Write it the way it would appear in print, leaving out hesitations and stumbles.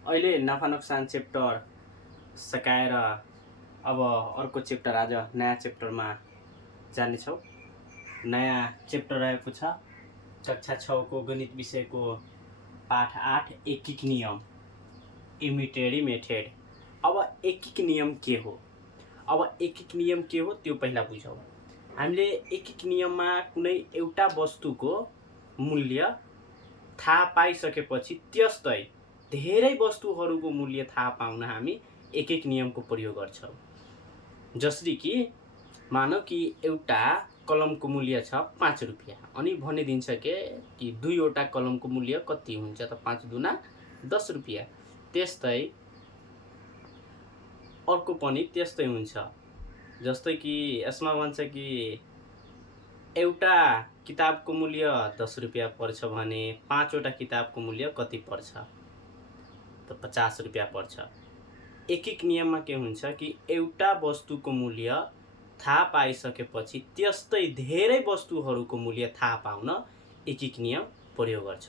अहिले नाफा नोक्सान च्याप्टर सकाएर अब अर्को च्याप्टर आज नयाँ च्याप्टरमा जानेछौँ। नयाँ च्याप्टर रहेको छ कक्षा 6 को गणित विषयको पाठ 8 एकीक नियम इमिटेरी मेथड। अब एकीक नियम के हो? अब एकीक नियम के हो त्यो पहिला बुझौँ। हामीले एकीक नियममा कुनै एउटा वस्तुको मूल्य थाहा पाइसकेपछि त्यस्तै धेरै वस्तुहरूको मूल्य थाहा पाउन हामी एकीक नियमको प्रयोग गर्छौँ। जसरी कि मानौ कि एउटा कलमको मूल्य छ 5 रुपैयाँ अनि भनिदिन्छ कि दुईवटा कलमको मूल्य कति हुन्छ त 5 दुना 10 रुपैयाँ। त्यस्तै अर्को पनि त्यस्तै हुन्छ। जस्तै कि यसमा भन्छ कि एउटा किताबको मूल्य 10 रुपैयाँ पर्छ भने 5 वटा किताबको मूल्य कति पर्छ त 50 रुपैयाँ पर्छ। एकीक नियममा के हुन्छ कि एउटा वस्तुको मूल्य थाहा पाइसकेपछि त्यस्तै धेरै वस्तुहरूको मूल्य थाहा पाउन एकीक नियम प्रयोग गर्छ।